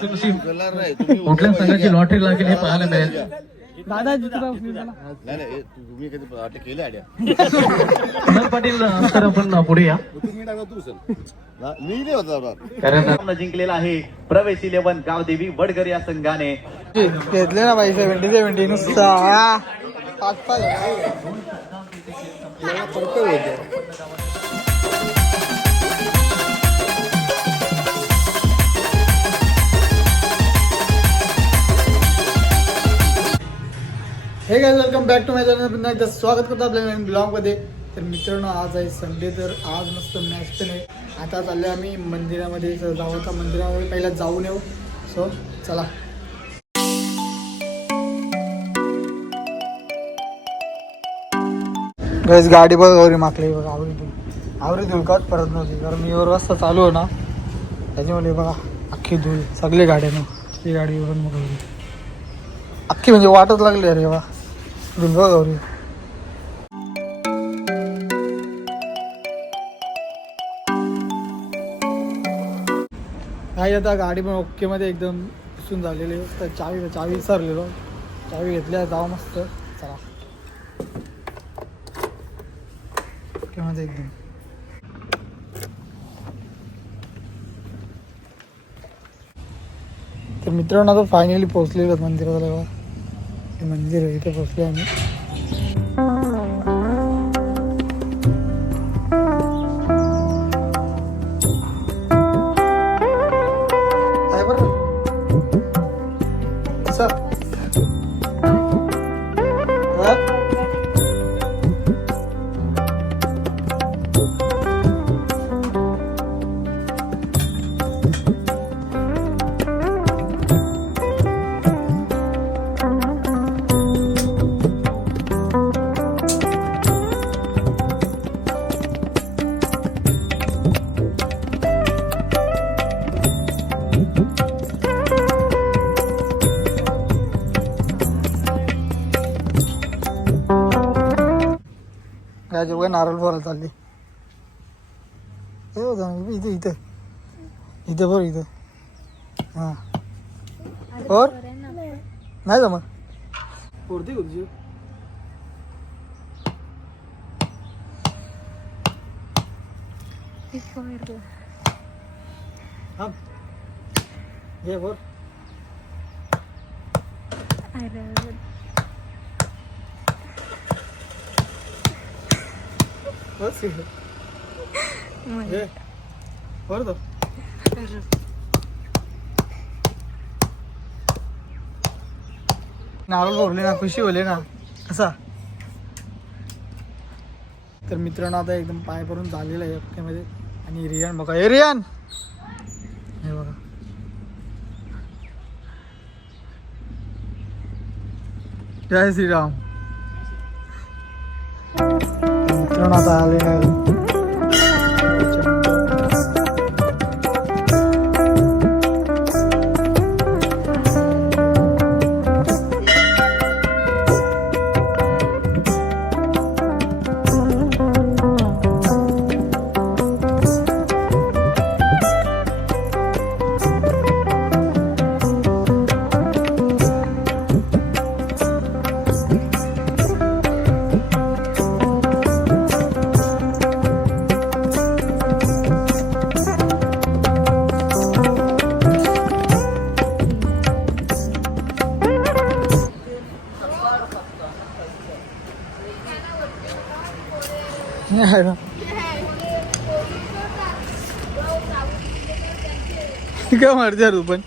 कुठल्या संघाची लॉटरी लागेल हे पाहायला मिळेल. दादा तुम्ही कधी केले आड्या पाटील तर आपण पुढे या. मी नाही कारण जिंकलेला आहे प्रवेश 11 गावदेवी वडगर या संघाने. घेतले ना भाई 70-70 नुसता 5-5 hey guys welcome back to my channel. पुन्हा एकदा स्वागत करतो आपल्या नवीन ब्लॉगमध्ये. तर मित्रांनो आज आहे संडे, तर आज मस्त मॅच पण आहे. आता चाललो आम्ही मंदिरामध्ये जाऊ. आता मंदिरामध्ये पहिला जाऊन येऊ. सो चला. गाइस गाडी बघ गौरी माकली बघा. आवरी धूळ काच परत नव्हती कारण मी 4 वाजता चालू आहे ना, त्याच्यामुळे बघा अख्खी धूळ सगळी गाड्यानं. ही गाडी बघ मग अख्खी म्हणजे वाटच लागली अरे वा धूळ बघ गौरी. नाही आता गाडी पण ओके मध्ये एकदम पुसून झालेली आहे. तर चावी विसरलेलो. चावी घेतल्या जाऊ मस्त. चला ओके मध्ये एकदम. तर मित्रांनो आता फायनली पोहोचलेलो मंदिरात. हे मंदिर आहे, इथे पोहोचले आम्ही. काय बरं काय नारळ फोडायला चालली. इथे इथे इथे बरं इथं. हां और नाही जमत फोडते तुझी. घे बोल. बस बरं तो नारळ फोडले ना, खुशी होले ना कसा. तर मित्रांनो आता एकदम पाय पडून झालेला आहे अख्ख्यामध्ये. आणि रियान बघा, हे रियान हे बघा. जय श्रीराम. मित्रांनो आता आलेला आहे. काय मारते तू पण.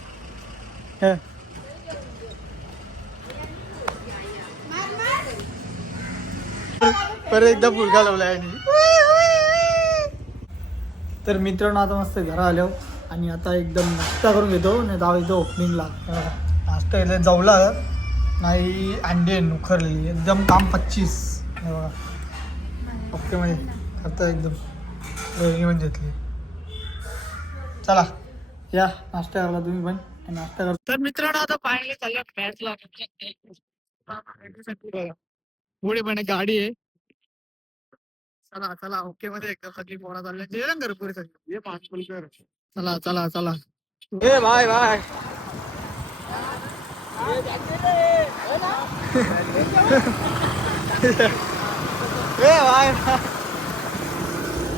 परत एकदा फुलका लावला आहे. तर मित्रांनो आता मस्त घरा आलो आणि आता एकदम नाश्ता करून घेतो. नाही जाऊ येतो ओपनिंगला. नाश्ता घेतला जाऊला नाही. अंडे उखरलेली एकदम काम 25 बघा ओके मध्ये करता एकदम पण घेतली. चला या नाश्ता करायला तुम्ही पण नाश्ता करता. तर मित्रांनो आता फायनली चालला मॅचला. पुढे पण गाडी आहे. चला चला ओके मध्ये एकदम सगळी पोळा चालल्या. जेवण कर पुढे सगळी. चला चला चला. ए बाय बाय.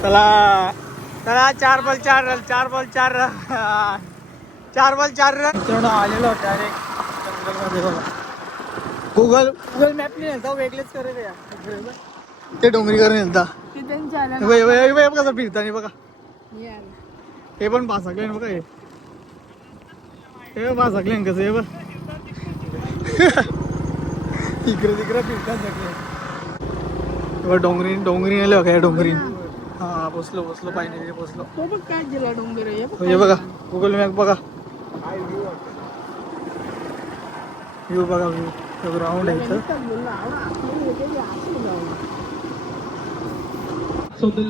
चला चला 4 ball 4 run 4 ball 4 run 4 ball 4 run मित्रांनो आलेलो डायरेक्ट गुगल मॅप नाही नेलता वेगळेच करे ते डोंगरी करून नेलता कसं फिरता नाही बघा हे पण भासकले बघा हे भासकले कसं हे बघ इकडे तिकडे फिरतात सगळे डोंगरी नेले बघा डोंगरी हा बसलो पाहिजे बसलो काय दिला डोंगर हे बघा गुगल मॅप बघा व्ह्यू बघा व्ह्यू ग्राउंड आहे इथं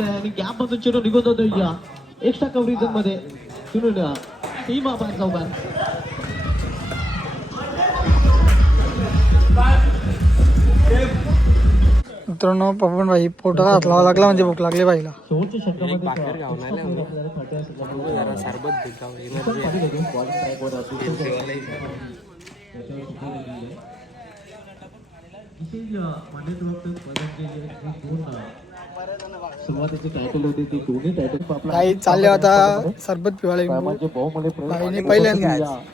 आणि गॅप मधून चेंडू निघून जातो या एक्स्ट्रा कव्हरेज मध्ये सुनून टीम आपण चौकार मित्रांनो पवन भाई पोटाला हात लावा लागला म्हणजे भूक लागली बाईला शेवटच्या षटकामध्ये सुरुवातीचे टायटल होते ते दोन्ही टायटल काही चालले आता सरबत पिवायला बाईने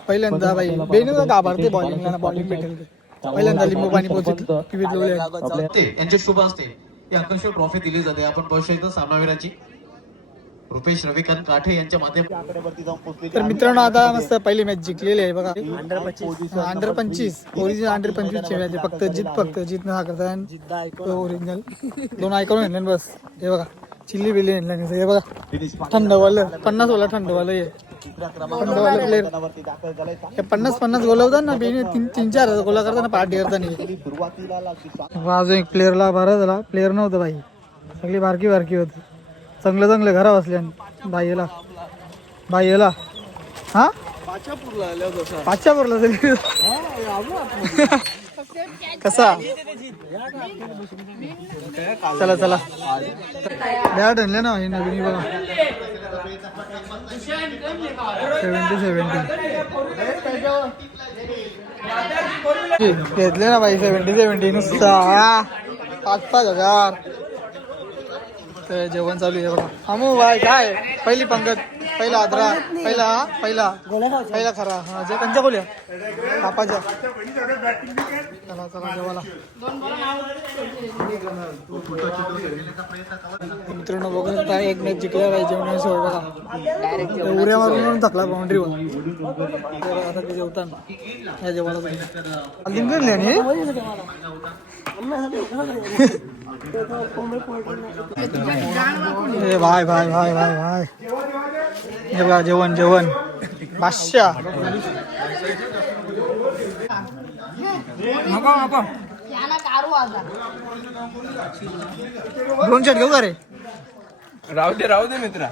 पहिल्यांदा बाई बेनू घाबरते बॉलिंग भेटेल पहिल्यांदा लिंबू पाणी पोहोचत यांचे शुभ असते ही आकर्षक ट्रॉफी दिली जाते आपण पाहू शकतो सामनावीराची रुपेश रविकांत काठे यांच्या माध्यमातून तर मित्रांनो आता मस्त पहिली मॅच जिंकलेली आहे बघा अंडर 25 ओरिजिनल अंडर 25 ची मॅच फक्त जीत न करता ओरिजिनल 2 ऐकून घेतले बस हे बघा चिल्ली बिल्ली घेतला हे बघा थंडवालं 50 वाला थंडवालं हे थंडवालं प्लेअर 50 गोला होता ना बेने 3-4 गोला करताना पार्टी करताना अजून एक प्लेअरला बरा झाला प्लेअर नव्हतं बाई सगळी बारकी होती चांगले घरा बसले बाईला हा पाचापूरला कसा चला बॅट आणले ना हे नवीन बघा 70 घेतले ना बाई 70 नुसता 5,000 जेवण चालू आहे बघा अमू बाय काय पहिली पंगत पहिला आदरा पहिला खरा हा जे कंचा बोलूया कापाच्या चला जेवायला मित्रांनो बघून काय एक मॅच जिंकल्या पाहिजे जेवणाची सोय बघा उड्या मारून थकला बाउंड्रीवर आता ते जेवताना या जेवायला जिंकले नाही भाई हे बघा जेवण बादशाह नको 2 शॉट घेऊ का रे राहू दे मित्रा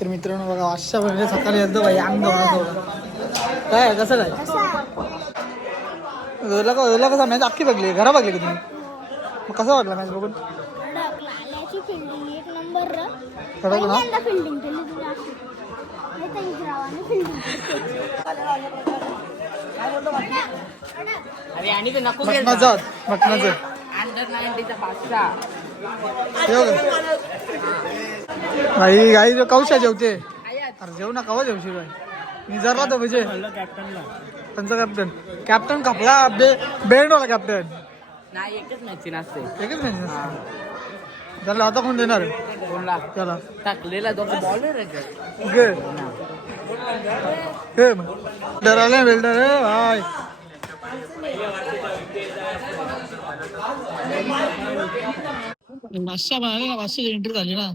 तर मित्रांनो बघा बादशाह म्हणजे सकाळी येतो भाई अंग काय कसं काय कसा मॅच अख्खी बघली घरा बघली की तुम्ही मग कसं वाटलं मॅच बघून गाई कौशा जेवते अरे जेव ना कवा जेवशी बाई मी जरा तो म्हणजे कॅप्टन खपला बेंड वाला कॅप्टन नाही एकच मॅच नसते त्याला आता कोण देणार त्याला टाकलेला बॉलर डराले बिल्डर भाई बादशाह म्हणाले ना बादशाहची एंट्री झाली ना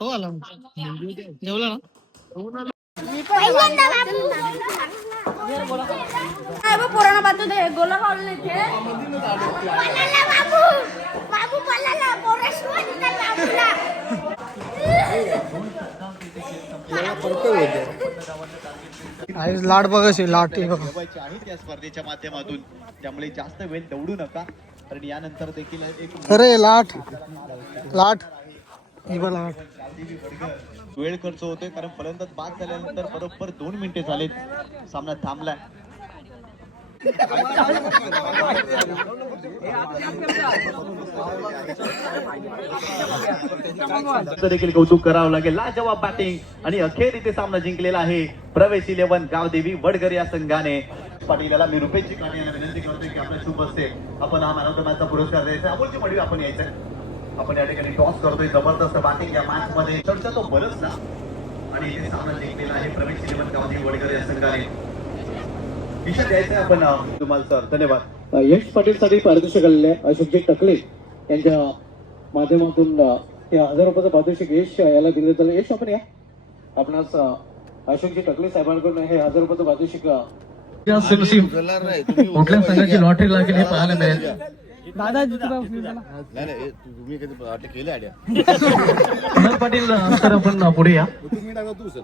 हो आला जेवला ना पुराणा बातू दे गोला खावले लाट बघाशी लाट आहेत या स्पर्धेच्या माध्यमातून त्यामुळे जास्त वेळ दौडू नका कारण यानंतर देखील अरे लाट वेळ खर्च होतोय कारण फलंदाज बाद झाल्यानंतर बरोबर 2 मिनिटे झालेत सामना थांबलाय देखील कौतुक करावं लागेल. लाजवाब बॅटिंग आणि अखेर इथे सामना जिंकलेला आहे प्रवेश 11 गावदेवी वडगर या संघाने. पाटील याला मी रुपेशची काढी यांना विनंती करतोय की आपल्या शुभ असते आपण हा मॅन ऑफ द मॅचचा पुरस्कार द्यायचा. अमोलची मडवी आपण यायचं. आपण या ठिकाणी टॉस करतोय. जबरदस्त बॅटिंग या मॅच मध्ये चर्चा तो बरंच ना आणि इथे सामना जिंकलेला आहे प्रवेश 11 गावदेवी वडगर या संघाने. विषय द्यायचा आहे आपण तुम्हाला सर. धन्यवाद. यश पाटील साठी पारितोषिक आलेले अशोकजी टकले यांच्या माध्यमातून हे 1000 रुपयाचं पारितोषिक यश याला दिलं जातं. यश आपण या आपणास अशोकजी टकले साहेबांकडून हे 1000 रुपयाचं पारितोषिक उचलणार नाही तुम्ही कुठल्या संघाची लॉटरी लागेल हे पाहायला मिळेल. दादा जिथे नाही तुम्ही कधी वाटलं केलं आयडिया कुणाल पाटील सर आपण पुढे या. तुम्ही टाका तू सर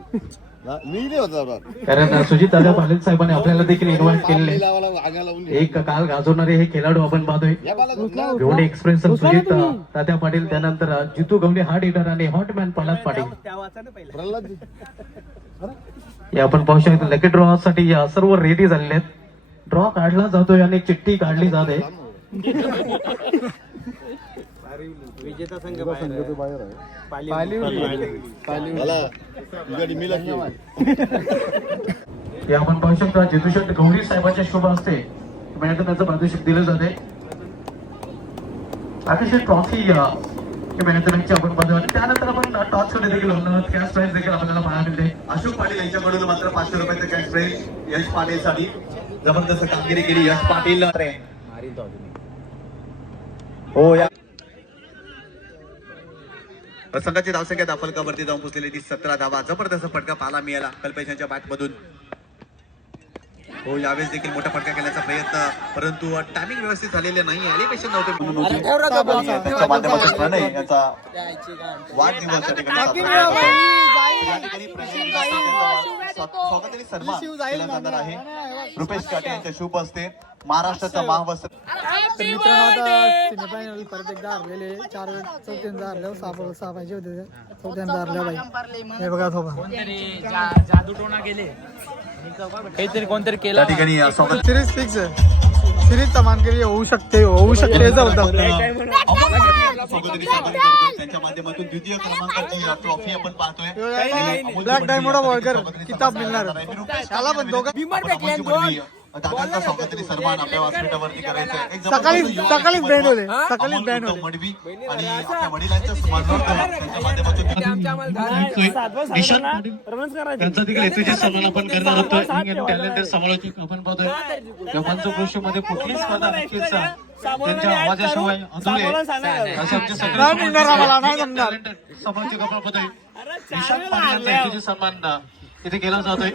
मी नाही होता कारण सुजित दादा पाटील साहेबांनी आपल्याला देखील इन्व्हाइट केलेले. अंगा लावून एक काल गाजवणारे हे खेळाडू आपण पाहतोय. या बाला घेऊन एक्सप्रेस सुजित तात्या पाटील, त्यानंतर जितू गवले हार्ड हिटर आणि हॉटमॅन प्रल्हाद पाटील प्रल्हाद हे आपण पाहू शकतो. लकी ड्रॉ साठी या सर्व रेडी झालेले आहेत. ड्रॉ काढला जातोय आणि चिठ्ठी काढली जाते. मला तुझ्याकडे मी लक्ष हे आपण पाहू शकतो. जितूशेठ गौरी साहेबांच्या शुभ असते त्याचं पारितोषिक दिलं जाते. अतिशय ट्रॉफी मॅनेजमेंटची आपण पाहतो आणि त्यानंतर आपण टॉस कडे देखील कॅश प्राइज देखील आपल्याला पाहायला मिळते. अशोक पाटील यांच्याकडून मात्र 500 रुपयाचं कॅश प्राइज यश पाटील साठी. जबरदस्त कामगिरी केली यश पाटील. हो या संघाची धावसंख्या दाफलकावरती जाऊन पोहोचलेली ती 17 धावा. जबरदस्त फटका पाहायला मिळाला कल्पेशांच्या बॅट मधून. हो यावेळेस देखील मोठा फटका केल्याचा प्रयत्न, परंतु टायमिंग व्यवस्थित झालेले नाही. एलिव्हेशन नव्हते. त्याच्या माध्यमातून प्रणय याचा वाढदिवस या ठिकाणी स्वागताने सन्मान केला जाणार आहे. रुपेश काटे यांच्या शुभ असते महाराष्ट्राचा महावस्त्र. तर मित्रांनो आता सेमीफायनल परत एकदा हरलेले 4 वेळ चौथ्यांदा हरल्यावर 6 पाहिजे होते. चौथ्यांदा हरल्या बाई हे बघा जादूटोणा केले काहीतरी कोणतरी केलं. त्या ठिकाणी स्वागत सिरीज फिक्स आहे. सिरीजचा मानकरी होऊ शकते त्यांच्या माध्यमातून द्वितीय क्रमांकाची ट्रॉफी आपण पाहतोय. ब्लॅक डायमंड वॉल्कर किताब मिळणार त्याला पण दोघं दादांचा स्वागताने सन्मान आपल्या व्यासपीठावरती करायचा आहे. सकाळीच बँड होते. सकाळीच बँड होते. मडवी आणि आपल्या वडिलांच्या सन्मानार्थ त्यांच्या माध्यमातून त्यांचा देखील यथोचित सन्मान आपण करणार होतो. टॅलेंटेड समालोचक आपण पाहतोय. या पंचक्रोशीमध्ये कुठलीच स्पर्धा नक्कीच त्यांच्या आवाजाशिवाय अधुरे असे आमचे सगळे टॅलेंटेड समालोचक आपण पाहतोय. निशांत पाटील यांचा यथोचित सन्मान इथे केला जातोय.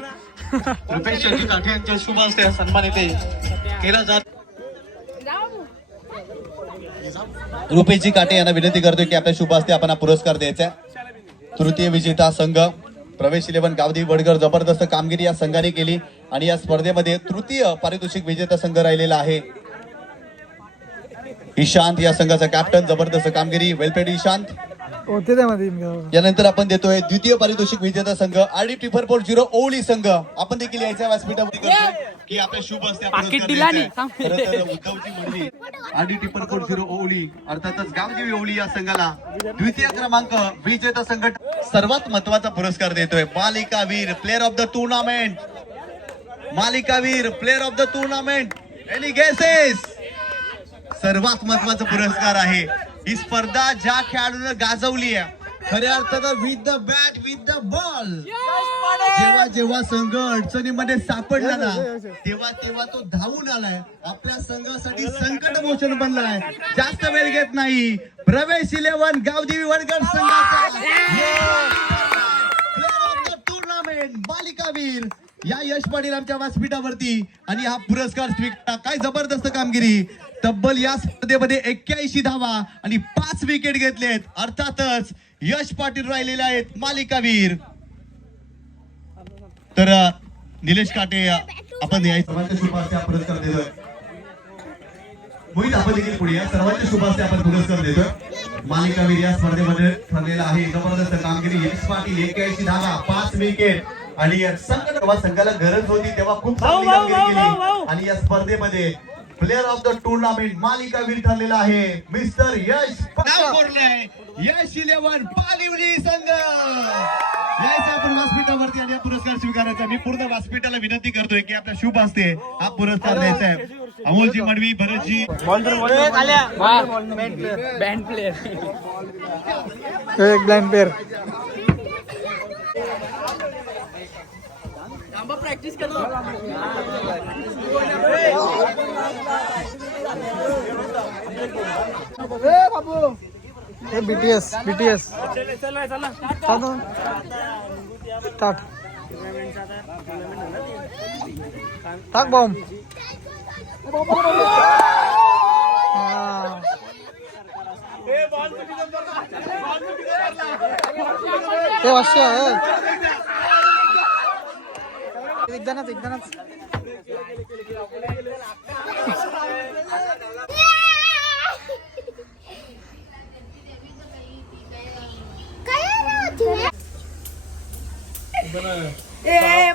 रुपेश शेट्टी काठे यांच्या शुभ असते सन्मान इथे केला जात. रुपेशजी काटे यांना विनंती करतोय की आपल्या शुभ असते आपण हा पुरस्कार द्यायचा. तृतीय विजेता संघ प्रवेश 11 गावदेवी वडगर. जबरदस्त कामगिरी या संघाने केली आणि या स्पर्धेमध्ये तृतीय पारितोषिक विजेता संघ राहिलेला आहे. ईशांत या संघाचा कॅप्टन. जबरदस्त कामगिरी. वेलपेड ईशांत. होते त्यामध्ये यानंतर आपण देतोय द्वितीय पारितोषिक विजेता संघ RD 440 ओवली संघ. आपण देखील यायच्या व्यासपीठावरती करतोय की आपल्या शुभ असते उद्धवची मंडळी RD 440 ओवली अर्थातच गावदेवी ओवली या संघाला द्वितीय क्रमांक विजेता संघ. सर्वात महत्वाचा पुरस्कार देतोय मालिकावीर प्लेअर ऑफ द टुर्नामेंट. मालिकावीर player of the tournament. Any guesses? सर्वात महत्वाचा पुरस्कार आहे. ही स्पर्धा ज्या खेळाडूने गाजवली आहे खऱ्या अर्थानं with the bat with the ball. जेव्हा जेव्हा संघ अडचणीमध्ये सापडला ना तेव्हा तो धावून आलाय. आपल्या संघासाठी संकट मोचन बनलाय. जास्त वेळ घेत नाही. प्रवेश 11 गावदेवी वडगर संघाचा प्लेअर ऑफ द टुर्नामेंट मालिकावीर या यश पाटील आमच्या व्यासपीठावरती आणि हा पुरस्कार स्वीकार. काय जबरदस्त कामगिरी. तब्बल या स्पर्धेमध्ये 81 धावा आणि 5 विकेट घेतलेत. अर्थातच यश पाटील राहिलेले आहेत मालिकावीर. तर निलेश काटे आपण सर्वांच्या शुभ हस्ते पुरस्कार देतोय. मोहित आपण देखील पुढे या. सर्वांच्या शुभ हस्ते आपण पुरस्कार देतोय. मालिकावीर या स्पर्धेमध्ये ठरलेला आहे. जबरदस्त कामगिरी. यश पाटील 81 धावा 5 विकेट. आणि या जेव्हा संघाला गरज होती तेव्हा खूप चांगली कामगिरी केली आणि या स्पर्धेमध्ये प्लेअर ऑफ द टुर्नामेंट मालिकावीर ठरलेला आहे मिस्टर यश यश 11 पालिवली संघ. यायचं आपण व्यासपीठावरती आणि हा पुरस्कार स्वीकारायचा. मी पूर्ण व्यासपीठाला विनंती करतोय की आपल्या शुभ हस्ते हा पुरस्कार द्यायचा आहे. अमोलजी मडवी, भरतजी बँड प्लेअर एक ब्लाइंड पेअर. प्रॅक्टिस करो. हे बीटीएस स्टार्ट. टाक बॉम्ब. ते वाशे आहे. एकदाच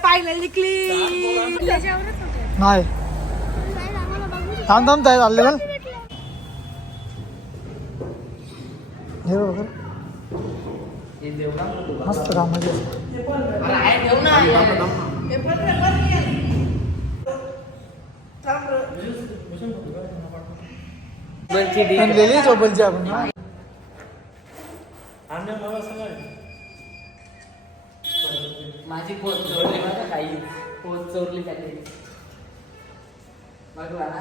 फायनल जिंकली. नाही थांब ताई चालले चल. हे बघ मस्त काम आहे. लिहिली चोपलची आपण माझी पोच चोरली, माझ्या काही पोच चोरली त्याने बघला ना.